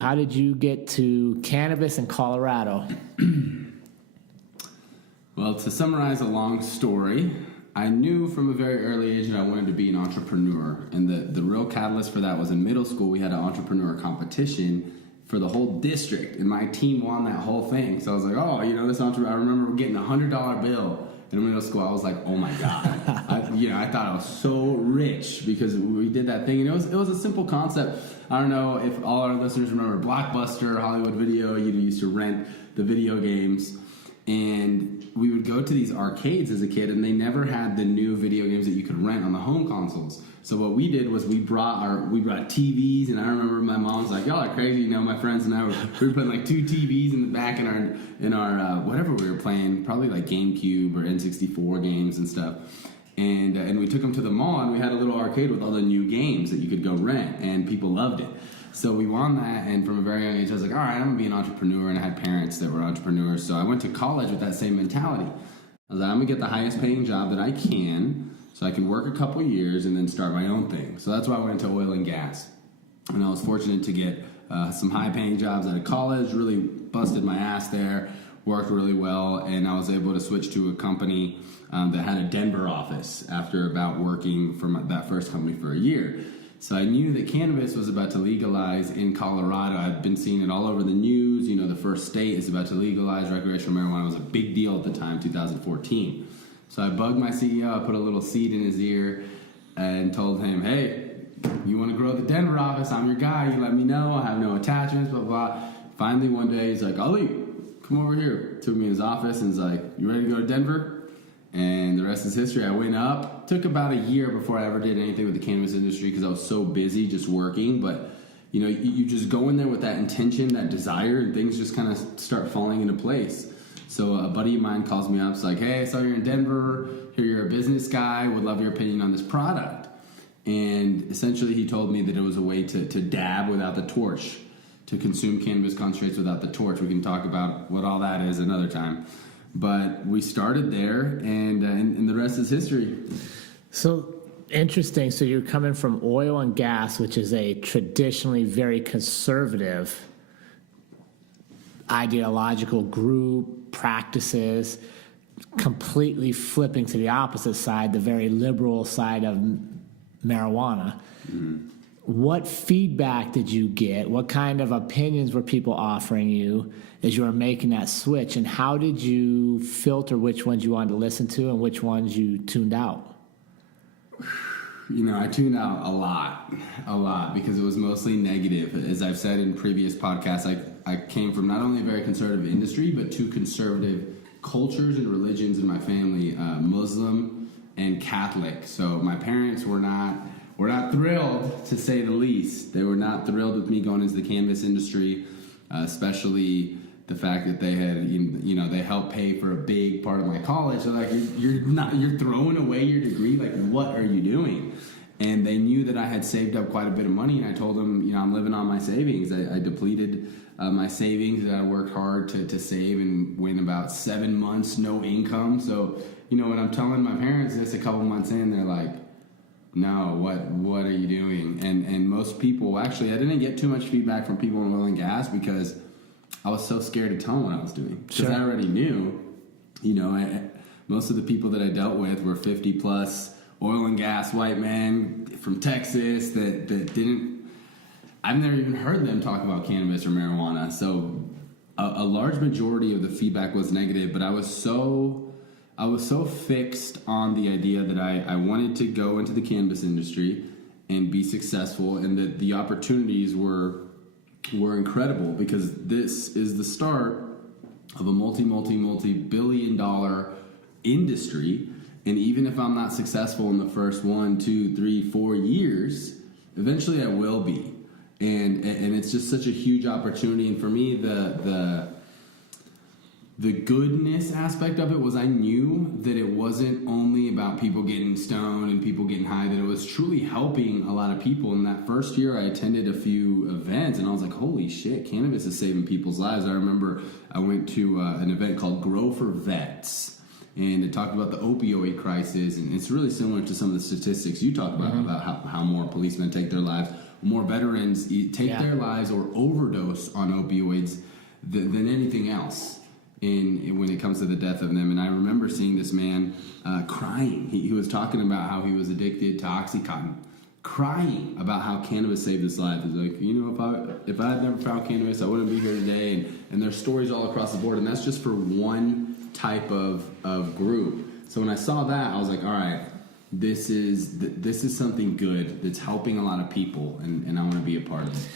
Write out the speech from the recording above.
How did you get to cannabis in Colorado? Well, to summarize a long story, I knew from a very early age that I wanted to be an entrepreneur. And the real catalyst for that was in middle school, we had an entrepreneur competition for the whole district. And my team won that whole thing. So I was like, oh, this entrepreneur, I remember getting a $100 bill in middle school. I was like, oh my God. I thought I was so rich because we did that thing. And it was a simple concept. I don't know if all our listeners remember Blockbuster, Hollywood Video. You used to rent the video games. And we would go to these arcades as a kid, and they never had the new video games that you could rent on the home consoles. So what we did was we brought TVs, and I remember my mom was like, "Y'all are crazy," my friends and I we were putting like 2 TVs in the back in our whatever we were playing, probably like GameCube or N64 games and stuff. And we took them to the mall, and we had a little arcade with all the new games that you could go rent, and people loved it. So we won that, and from a very young age, I was like, all right, I'm going to be an entrepreneur, and I had parents that were entrepreneurs. So I went to college with that same mentality. I was like, I'm going to get the highest paying job that I can so I can work a couple years and then start my own thing. So that's why I went into oil and gas. And I was fortunate to get some high paying jobs out of college, really busted my ass there, worked really well, and I was able to switch to a company that had a Denver office after about working for that first company for a year. So I knew that cannabis was about to legalize in Colorado. I've been seeing it all over the news. The first state is about to legalize recreational marijuana. It was a big deal at the time, 2014. So I bugged my CEO. I put a little seed in his ear and told him, hey, you want to grow the Denver office? I'm your guy. You let me know. I have no attachments, blah, blah. Finally, one day, he's like, Ali, come over here. Took me in his office and he's like, you ready to go to Denver? And the rest is history. I went up. Took about a year before I ever did anything with the cannabis industry because I was so busy just working. But, you just go in there with that intention, that desire, and things just kind of start falling into place. So a buddy of mine calls me up. It's like, hey, I saw you're in Denver. Here you're a business guy. Would love your opinion on this product. And essentially he told me that it was a way to dab without the torch, to consume cannabis concentrates without the torch. We can talk about what all that is another time. But we started there, and the rest is history. So interesting. So you're coming from oil and gas, which is a traditionally very conservative ideological group, practices, completely flipping to the opposite side, the very liberal side of marijuana. Mm-hmm. What feedback did you get? What kind of opinions were people offering you as you were making that switch? And how did you filter which ones you wanted to listen to and which ones you tuned out? I tuned out a lot because it was mostly negative. As I've said in previous podcasts, I came from not only a very conservative industry, but 2 conservative cultures and religions in my family, Muslim and Catholic. So my parents were not thrilled, to say the least. They were not thrilled with me going into the cannabis industry, especially the fact that they had, they helped pay for a big part of my college. So like, you're throwing away your degree. Like, what are you doing? And they knew that I had saved up quite a bit of money, and I told them, I'm living on my savings. I depleted my savings, and I worked hard to save, and went about 7 months no income. So, when I'm telling my parents this a couple months in, they're like, no, what are you doing? And most people, actually, I didn't get too much feedback from people in oil and gas because I was so scared to tell them what I was doing. Because I already knew, most of the people that I dealt with were 50 plus oil and gas white men from Texas that didn't, I've never even heard them talk about cannabis or marijuana. So a large majority of the feedback was negative, but I was so fixed on the idea that I wanted to go into the cannabis industry and be successful, and that the opportunities were incredible, because this is the start of a multi-billion dollar industry. And even if I'm not successful in the first 1, 2, 3, 4 years, eventually I will be. And it's just such a huge opportunity. And for me, the goodness aspect of it was I knew that it wasn't only about people getting stoned and people getting high, that it was truly helping a lot of people. In that first year, I attended a few events, and I was like, holy shit, cannabis is saving people's lives. I remember I went to an event called Grow for Vets, and it talked about the opioid crisis, and it's really similar to some of the statistics you talk about, about how more policemen take their lives. more veterans take Yeah. their lives or overdose on opioids than anything else when it comes to the death of them. And I remember seeing this man crying. He was talking about how he was addicted to OxyContin, crying about how cannabis saved his life. He's like, if I had never found cannabis, I wouldn't be here today. And there's stories all across the board, and that's just for one type of group. So when I saw that, I was like, all right, this is something good that's helping a lot of people, and I want to be a part of it.